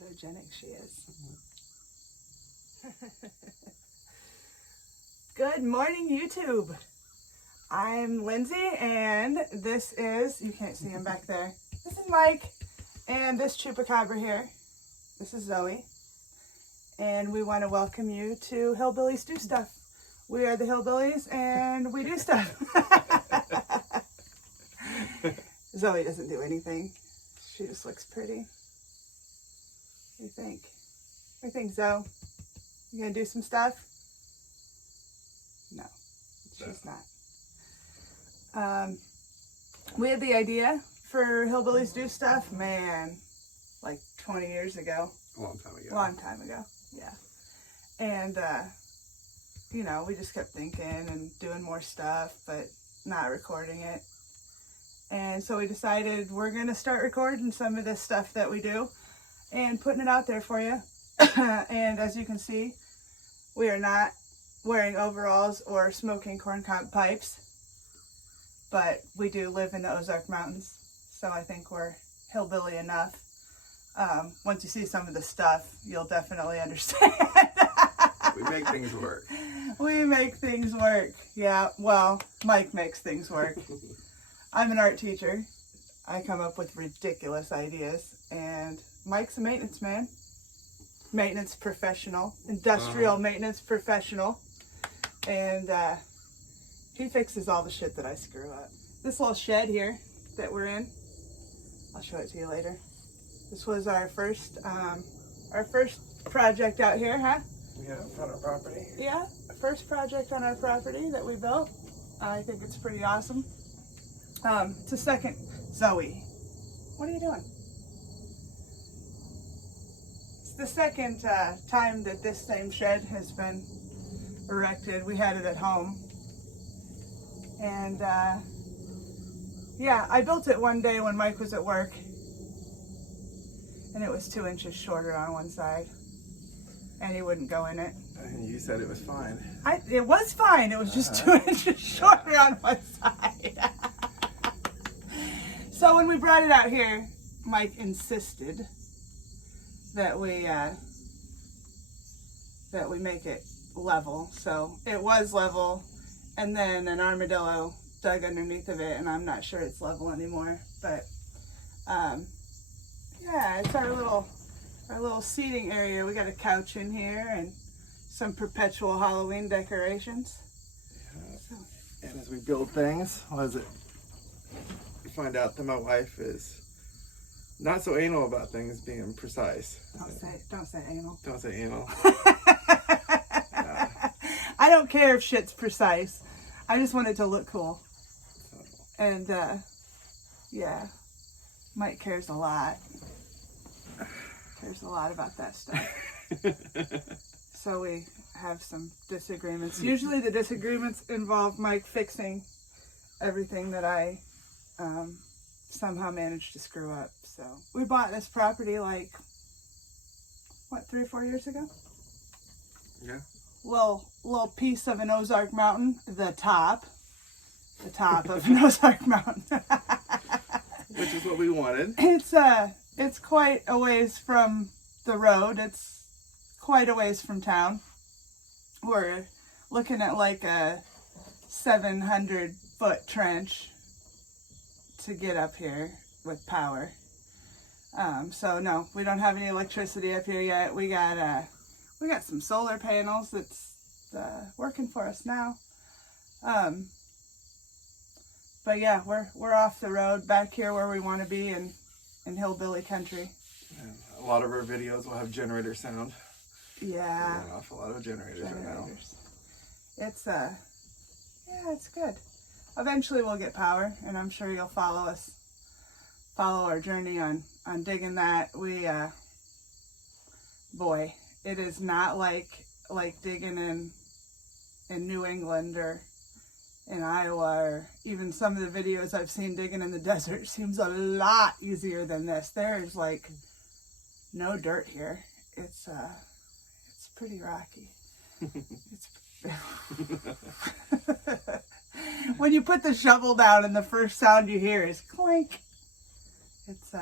photogenic she is. Good morning, YouTube. I'm Lindsay, and this is, you can't see him back there, this is Mike, and this chupacabra here, this is Zoe, and we want to welcome you to Hillbillies Do Stuff. We are the Hillbillies, and we do stuff. Zoe doesn't do anything. She just looks pretty. What do you think? What do you think, Zoe? You gonna do some stuff? No, she's not. We had the idea for Hillbillies Do Stuff, man, like 20 years ago. A long time ago. Long time ago, yeah. And, you know, we just kept thinking and doing more stuff, but not recording it. And so we decided we're going to start recording some of this stuff that we do and putting it out there for you. And as you can see, we are not wearing overalls or smoking corncob pipes, but we do live in the Ozark Mountains, so I think we're hillbilly enough. Once you see some of the stuff, you'll definitely understand. We make things work. We make things work. Yeah, well, Mike makes things work. I'm an art teacher. I come up with ridiculous ideas, and Mike's a maintenance man. Maintenance professional, industrial maintenance professional, and he fixes all the shit that I screw up. This little shed here that we're in, I'll show it to you later. This was our first project out here, huh? Yeah, on our property. Yeah, first project on our property that we built. I think it's pretty awesome. It's a second, Zoe, what are you doing? It's the second time that this same shed has been erected. We had it at home. And yeah, I built it one day when Mike was at work. And it was 2 inches shorter on one side. And he wouldn't go in it. And you said it was fine. It was fine. It was just 2 inches shorter on one side. So when we brought it out here, Mike insisted that we make it level. So it was level, and then an armadillo dug underneath of it, and I'm not sure it's level anymore. But yeah, it's our little seating area. We got a couch in here and some perpetual Halloween decorations. Yeah. So. And as we build things, what is it? We find out that my wife is not so anal about things being precise. Don't say anal. Don't say anal. I don't care if shit's precise. I just want it to look cool. And yeah, Mike cares a lot. Cares a lot about that stuff. So we have some disagreements. Usually the disagreements involve Mike fixing everything that I somehow managed to screw up. So we bought this property like, what, 3 or 4 years ago? Yeah. Little piece of an Ozark mountain, the top of an Ozark mountain. Which is what we wanted. It's quite a ways from the road. It's quite a ways from town. We're looking at like a 700-foot trench to get up here with power. So no, we don't have any electricity up here yet. We got some solar panels that's working for us now. But yeah, we're off the road back here where we want to be in hillbilly country. And a lot of our videos will have generator sound. Yeah. We're running off a lot of generators right now. It's yeah, it's good. Eventually we'll get power, and I'm sure you'll follow our journey on digging that. We boy, it is not like digging in New England or in Iowa, or even some of the videos I've seen digging in the desert. Seems a lot easier than this. There's like no dirt here. It's pretty rocky. When you put the shovel down and the first sound you hear is clink. It's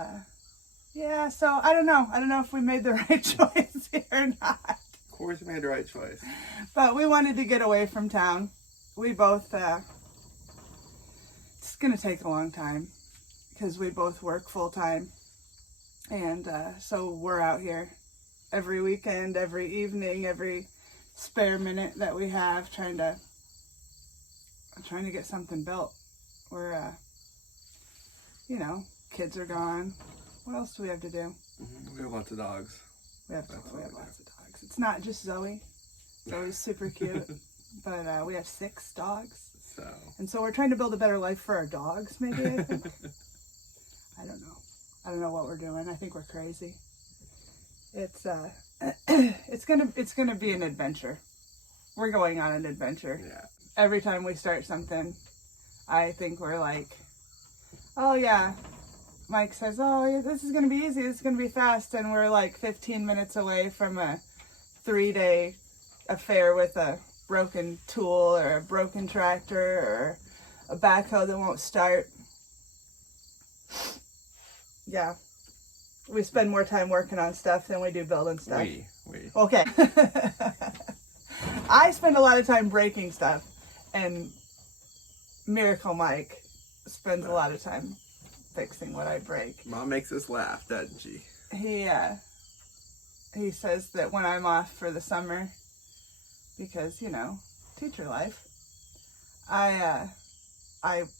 Yeah, so I don't know. I don't know if we made the right choice here or not. Of course, we made the right choice. But we wanted to get away from town. We both, it's going to take a long time because we both work full time. And so we're out here every weekend, every evening, every spare minute that we have trying to get something built. We're, kids are gone. What else do we have to do? We have lots of dogs. We have lots of dogs. It's not just Zoe. Zoe's super cute. But we have 6 dogs. And so we're trying to build a better life for our dogs, maybe, I think. I don't know. I don't know what we're doing. I think we're crazy. It's gonna be an adventure. We're going on an adventure. Yeah. Every time we start something, I think we're like, oh yeah. Mike says, oh, yeah, this is gonna be easy. This is gonna be fast, and we're like 15 minutes away from a 3-day affair with a broken tool or a broken tractor or a backhoe that won't start. Yeah. We spend more time working on stuff than we do building stuff. We. Okay. I spend a lot of time breaking stuff, and Miracle Mike spends a lot of time fixing what I break. Mom makes us laugh, doesn't she? He says that when I'm off for the summer, because, teacher life, I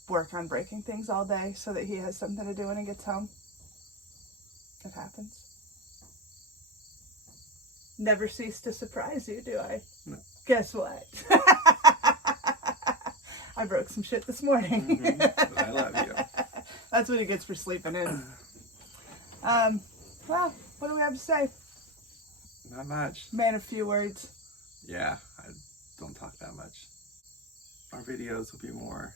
work on breaking things all day so that he has something to do when he gets home. It happens. Never cease to surprise you, do I? No. Guess what? I broke some shit this morning. Mm-hmm. I love you. That's what he gets for sleeping in. Well, what do we have to say? Not much. Man of few words. Yeah, I don't talk that much. Our videos will be more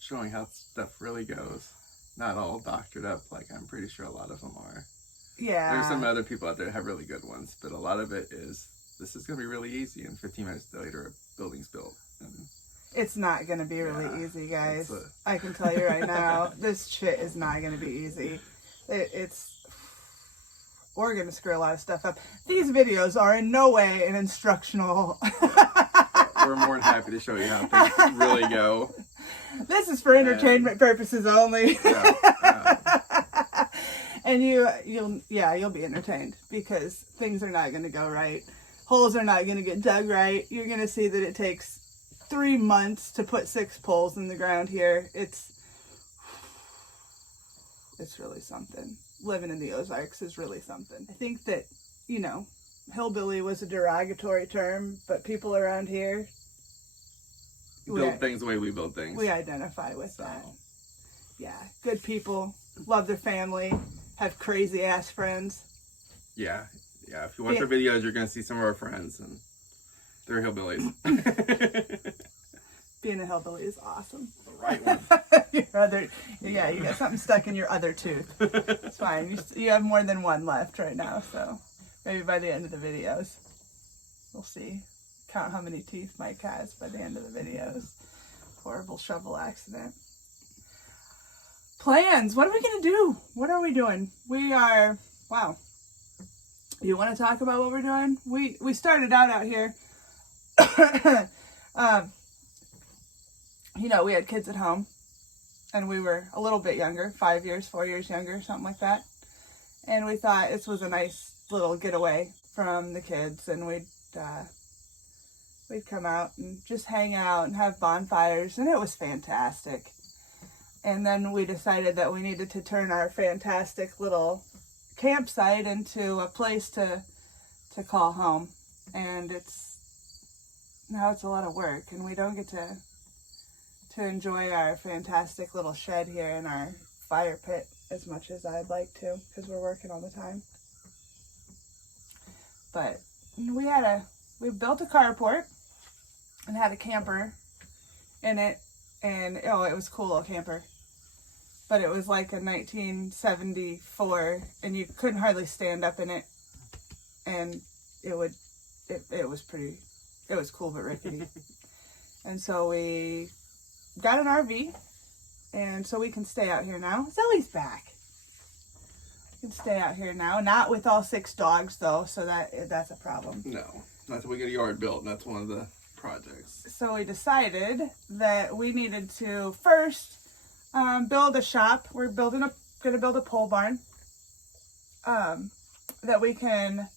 showing how stuff really goes. Not all doctored up like I'm pretty sure a lot of them are. Yeah. There's some other people out there that have really good ones, but a lot of it is, this is going to be really easy, and 15 minutes later a building's built. And it's not going to be really easy, guys. I can tell you right now, this shit is not going to be easy. We're going to screw a lot of stuff up. These videos are in no way an instructional. We're more than happy to show you how things really go. This is for entertainment purposes only. And you'll be entertained because things are not going to go right. Holes are not going to get dug right. You're going to see that it takes 3 months to put 6 poles in the ground here. It's really something. Living in the Ozarks is really something. I think that, hillbilly was a derogatory term, but people around here build things the way we build things. We identify with that. Yeah, good people, love their family, have crazy ass friends. Yeah. If you watch our videos, you're gonna see some of our friends, and they're hillbillies. Being a hillbilly is awesome. The right one. You got something stuck in your other tooth. It's fine. You have more than one left right now, so maybe by the end of the videos, we'll see. Count how many teeth Mike has by the end of the videos. Horrible shovel accident. Plans. What are we going to do? What are we doing? Wow. You want to talk about what we're doing? We started out here. We had kids at home. And we were a little bit younger. 5 years, 4 years younger, something like that. And we thought this was a nice little getaway from the kids. And we'd come out and just hang out and have bonfires, and it was fantastic. And then we decided that we needed to turn our fantastic little campsite into a place to call home. And now it's a lot of work, and we don't get to enjoy our fantastic little shed here in our fire pit as much as I'd like to, because we're working all the time. But we built a carport and had a camper in it, and it was cool, a camper. But it was like a 1974, and you couldn't hardly stand up in it, and it was cool but rickety. And so we got an RV, and so we can stay out here now. Zoe's back. You can stay out here now. Not with all 6 dogs though, so that's a problem. No, not till we get a yard built, and that's one of the projects. So we decided that we needed to first build a shop. We're going to build a pole barn that we can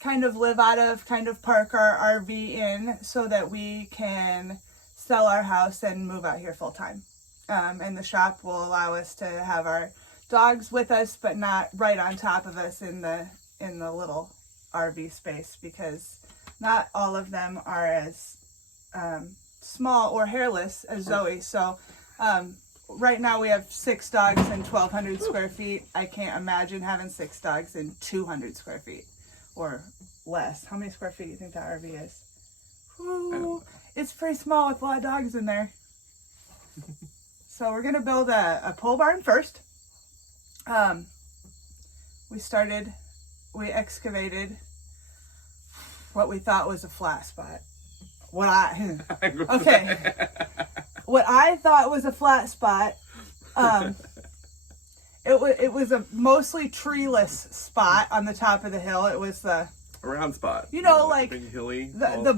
kind of live out of, kind of park our RV in, so that we can sell our house and move out here full time. And the shop will allow us to have our dogs with us, but not right on top of us in the little RV space, because not all of them are as small or hairless as Zoe. So right now we have 6 dogs in 1,200 square feet. I can't imagine having 6 dogs in 200 square feet or less. How many square feet do you think that RV is? Ooh, it's pretty small with a lot of dogs in there. So we're gonna build a pole barn first. We excavated what we thought was a flat spot. What I thought was a flat spot. It was a mostly treeless spot on the top of the hill. It was a round spot. You know, like big hilly, the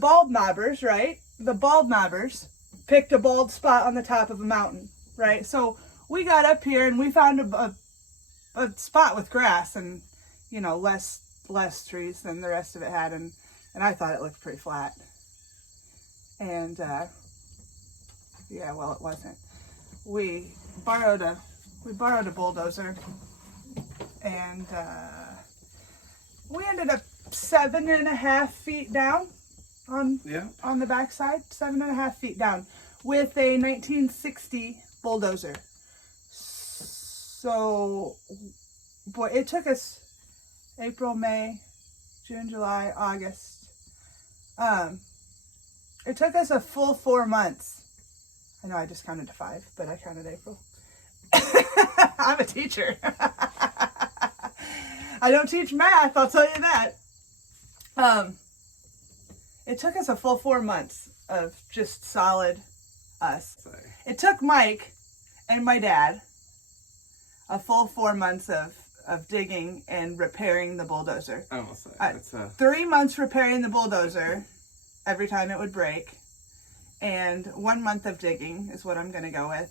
bald knobbers, right? The bald knobbers picked a bald spot on the top of a mountain, right? So we got up here and we found a spot with grass and, you know, less trees than the rest of it had, and I thought it looked pretty flat. And yeah, well, it wasn't. We borrowed a bulldozer, and we ended up 7.5 feet down on the backside, 7.5 feet down with a 1960 bulldozer. So, boy, it took us April, May, June, July, August. It took us a full 4 months. I know I just counted to 5, but I counted April. I'm a teacher. I don't teach math, I'll tell you that. It took us a full 4 months of just solid us. Sorry. It took Mike and my dad a full 4 months of digging and repairing the bulldozer. I almost say it's 3 months repairing the bulldozer every time it would break, and 1 month of digging is what I'm going to go with.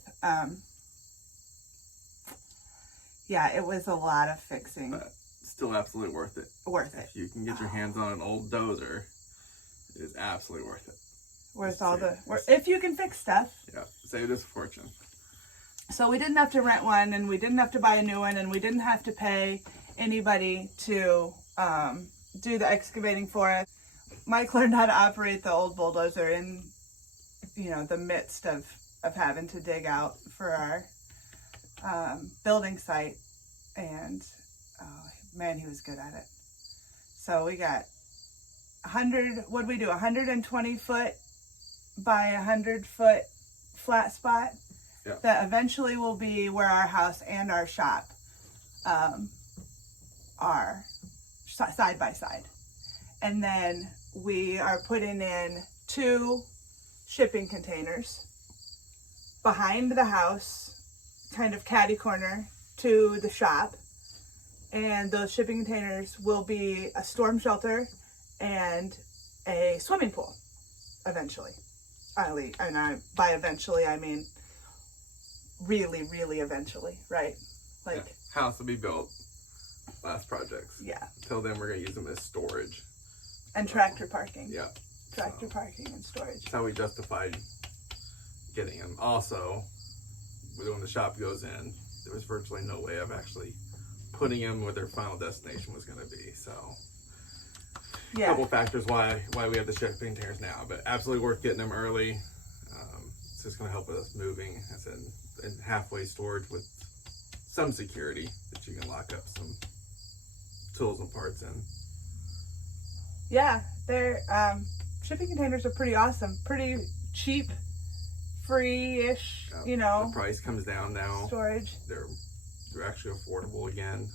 Yeah, it was a lot of fixing. But still absolutely worth it. Worth it. If you can get your hands on an old dozer, it is absolutely worth it. If you can fix stuff. Yeah, saved us a fortune. So we didn't have to rent one, and we didn't have to buy a new one, and we didn't have to pay anybody to do the excavating for us. Mike learned how to operate the old bulldozer in, you know, the midst of having to dig out for our building site, and oh man, he was good at it. So we got 120 foot by 100 foot flat spot. Yep. That eventually will be where our house and our shop are side by side. And then we are putting in 2 shipping containers behind the house, kind of catty corner to the shop. And those shipping containers will be a storm shelter and a swimming pool eventually. By eventually, I mean really, really eventually, right? Like, house will be built. Last projects. Yeah. Until then, we're gonna use them as storage and tractor parking. Yeah. Tractor parking and storage. That's how we justified getting them. Also, when the shop goes in, there was virtually no way of actually putting them where their final destination was going to be. So, yeah, a couple factors why we have the shipping containers now, but absolutely worth getting them early. It's just going to help with us moving. I said, in halfway storage with some security that you can lock up some tools and parts in. Yeah, they're shipping containers are pretty awesome, pretty cheap, free-ish. You know, the price comes down now. Storage. They're actually affordable again.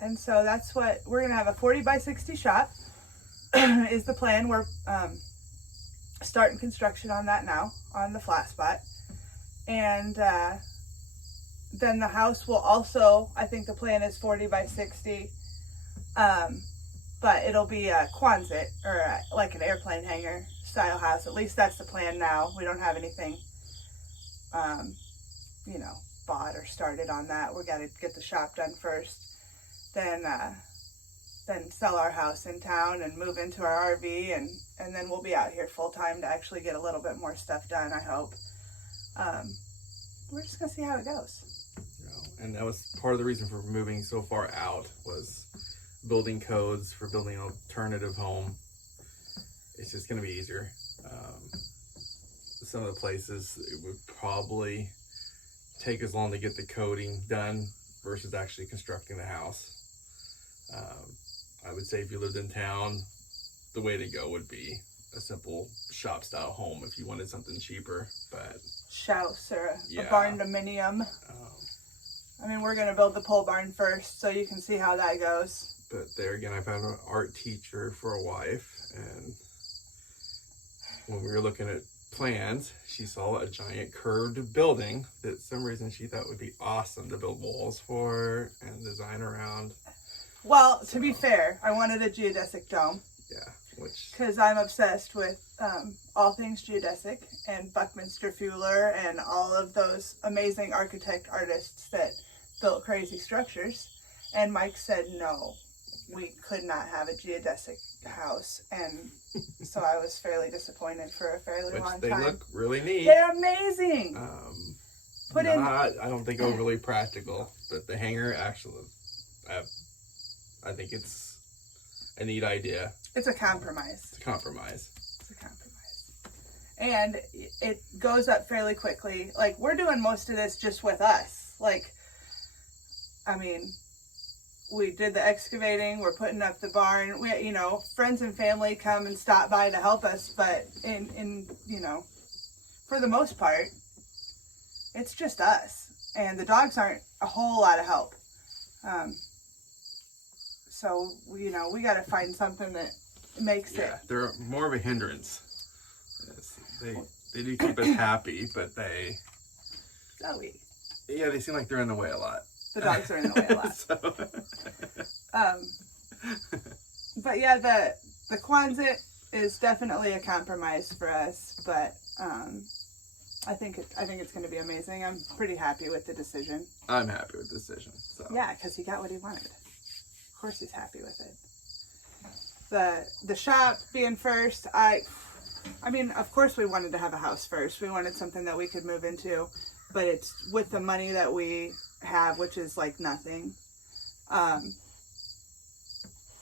And so that's what we're gonna have, a 40 by 60 shop is the plan. We're starting construction on that now on the flat spot, and then the house will also, I think the plan is 40 by 60. But it'll be a Quonset, or like an airplane hangar style house. At least that's the plan now. We don't have anything, you know, bought or started on that. We got to get the shop done first. Then sell our house in town and move into our RV, and then we'll be out here full time to actually get a little bit more stuff done, I hope. We're just gonna see how it goes. And that was part of the reason for moving so far out, was building codes for building an alternative home. It's just going to be easier. Some of the places, it would probably take as long to get the coding done versus actually constructing the house. I would say if you lived in town, the way to go would be a simple shop style home if you wanted something cheaper. But house or a barn dominium. I mean, we're going to build the pole barn first, so you can see how that goes. But there again, I found an art teacher for a wife, and when we were looking at plans, she saw a giant curved building that for some reason she thought would be awesome to build walls for and design around. Well, to be fair, I wanted a geodesic dome. Yeah, which... Because I'm obsessed with all things geodesic and Buckminster Fuller and all of those amazing artists that built crazy structures. And Mike said no. We could not have a geodesic house, and so I was fairly disappointed for a fairly long time. They look really neat. They're amazing. I don't think overly practical, but the hangar actually, I think it's a neat idea. It's a compromise. It's a compromise. And it goes up fairly quickly. Like, we're doing most of this just with us. Like, I mean, we did the excavating, we're putting up the barn. We, you know, friends and family come and stop by to help us, but in you know, for the most part, it's just us. And the dogs aren't a whole lot of help. So, you know, we got to find something that makes it. Yeah, they're more of a hindrance. They do keep us happy, but they... Zoe. Yeah, they seem like they're in the way a lot. The dogs are in the way a lot. So. But yeah, the Quonset is definitely a compromise for us, but I think it's going to be amazing. I'm pretty happy with the decision. I'm happy with the decision. So. Yeah, because he got what he wanted. Of course he's happy with it. The shop being first, I mean, of course we wanted to have a house first. We wanted something that we could move into, but it's with the money that we have, which is like nothing.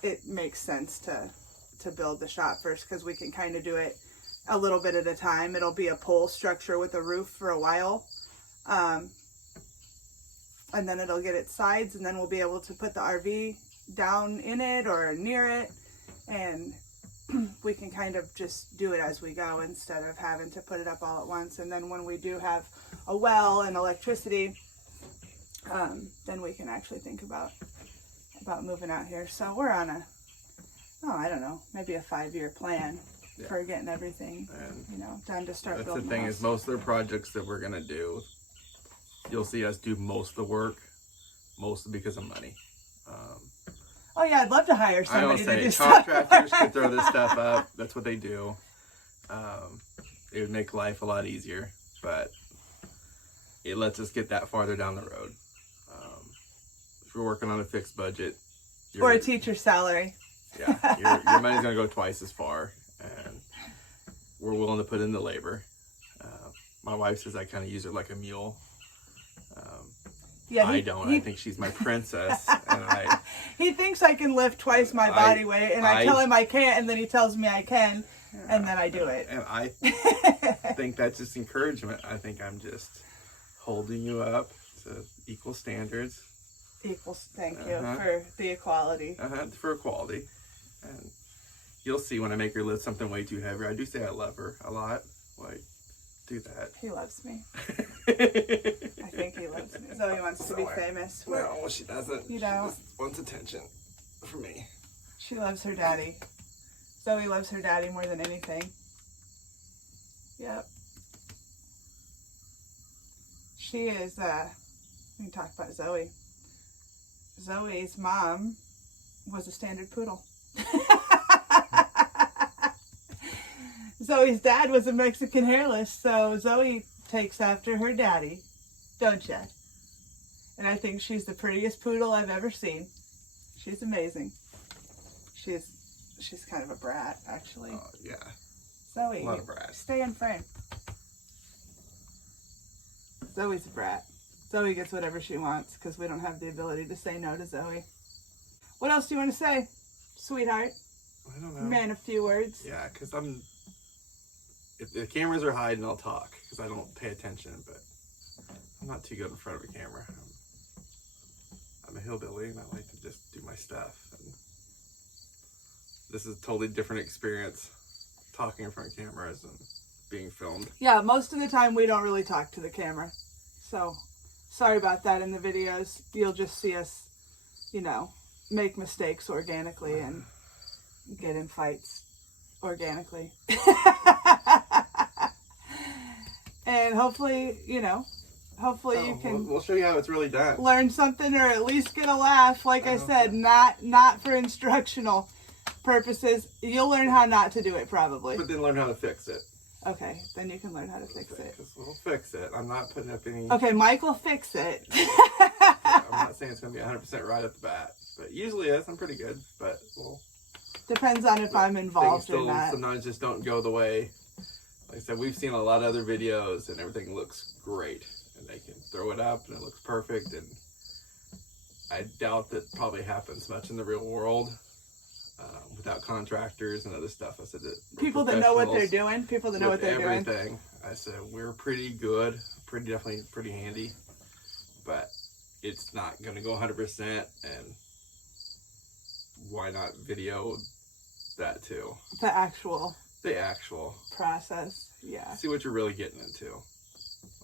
It makes sense to build the shop first, because we can kind of do it a little bit at a time. It'll be a pole structure with a roof for a while. And then it'll get its sides, and then we'll be able to put the RV down in it or near it, and we can kind of just do it as we go instead of having to put it up all at once. And then when we do have a well and electricity, then we can actually think about moving out here. So we're on I don't know, maybe a 5-year plan for getting everything, done to start building. That's the thing, is most of the projects that we're gonna do, you'll see us do most of the work, mostly because of money. Oh yeah, I'd love to hire somebody to do stuff. Contractors could throw this stuff up. That's what they do. It would make life a lot easier, but it lets us get that farther down the road. If we're working on a fixed budget, or a teacher's salary, your money's gonna go twice as far, and we're willing to put in the labor. My wife says I kind of use her like a mule. I don't. I think she's my princess. And he thinks I can lift twice my body weight, and I tell him I can't, and then he tells me I can, and then I do it. And I think that's just encouragement. I think I'm just holding you up to equal standards. Thank you for the equality. For equality. And you'll see when I make her lift something way too heavy. I do say I love her a lot. Like, do that. He loves me. I think he loves me. Zoe wants to be famous. No, she doesn't. You know. She just wants attention from me. She loves her daddy. Zoe loves her daddy more than anything. Yep. She is, We can talk about Zoe. Zoe's mom was a standard poodle. Zoe's dad was a Mexican hairless, so Zoe takes after her daddy, don't ya? And I think she's the prettiest poodle I've ever seen. She's amazing. She's kind of a brat, actually. Oh, yeah. Zoe, A lot of brat. stay in frame. Zoe's a brat. Zoe gets whatever she wants because we don't have the ability to say no to Zoe. What else do you want to say, sweetheart? I don't know. Man, a few words. Yeah, because if the cameras are hiding, I'll talk because I don't pay attention, but I'm not too good in front of a camera. I'm a hillbilly and I like to just do my stuff. And this is a totally different experience talking in front of cameras and being filmed. Yeah, most of the time we don't really talk to the camera. So, sorry about that in the videos. You'll just see us, make mistakes organically and get in fights organically. And hopefully, you can We'll show you how it's really done. learn something or at least get a laugh. Like I said, not for instructional purposes. You'll learn how not to do it probably. But then learn how to fix it. Okay, then you can learn how to fix it. Because we'll fix it. I'm not putting up any... Okay, Mike will fix it. I'm not saying it's going to be 100% right at the bat. But usually is. I'm pretty good. But we'll... Depends on if I'm involved things or not. Sometimes just don't go the way... Like I said, we've seen a lot of other videos and everything looks great. And they can throw it up and it looks perfect. And I doubt that probably happens much in the real world. Without contractors and other stuff. I said that people that know what they're doing. People that know what they're everything. doing. I said we're pretty good, definitely pretty handy, but it's not going to go 100%. And why not video that too? The actual process. Yeah. See what you're really getting into.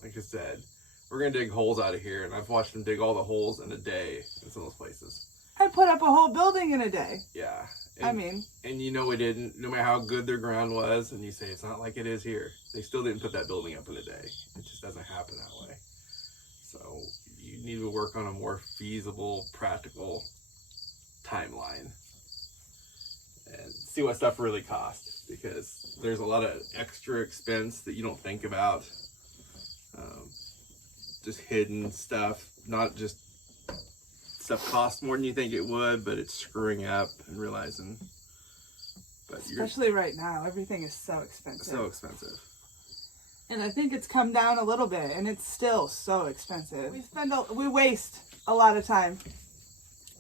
Like I said, we're gonna dig holes out of here, and I've watched them dig all the holes in a day in some of those places. I put up a whole building in a day. Yeah. And we didn't, no matter how good their ground was, and you say it's not like it is here, they still didn't put that building up in a day. It just doesn't happen that way. So you need to work on a more feasible, practical timeline and see what stuff really costs, because there's a lot of extra expense that you don't think about. Just hidden stuff, not just stuff costs more than you think it would, but it's screwing up and realizing. But especially right now, everything is so expensive. So expensive. And I think it's come down a little bit, and it's still so expensive. We waste a lot of time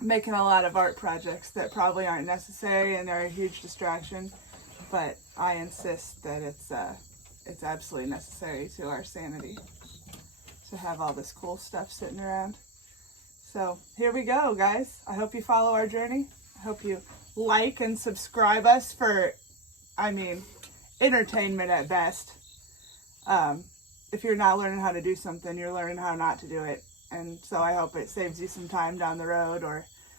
making a lot of art projects that probably aren't necessary and are a huge distraction. But I insist that it's absolutely necessary to our sanity to have all this cool stuff sitting around. So here we go, guys. I hope you follow our journey. I hope you like and subscribe us for, entertainment at best. If you're not learning how to do something, you're learning how not to do it. And so I hope it saves you some time down the road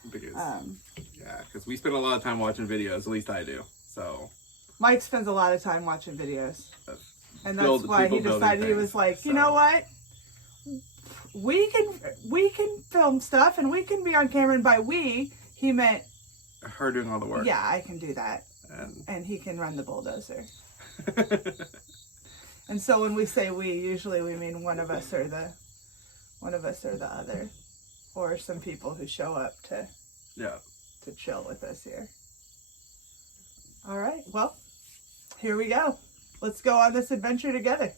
because we spend a lot of time watching videos, at least I do. So Mike spends a lot of time watching videos. And that's why he decided, he was like, you know what? We can film stuff and we can be on camera, and by we, he meant her doing all the work. Yeah, I can do that. And he can run the bulldozer. And so when we say we, usually we mean one of us or the other, or some people who show up to chill with us here. All right, well, here we go. Let's go on this adventure together.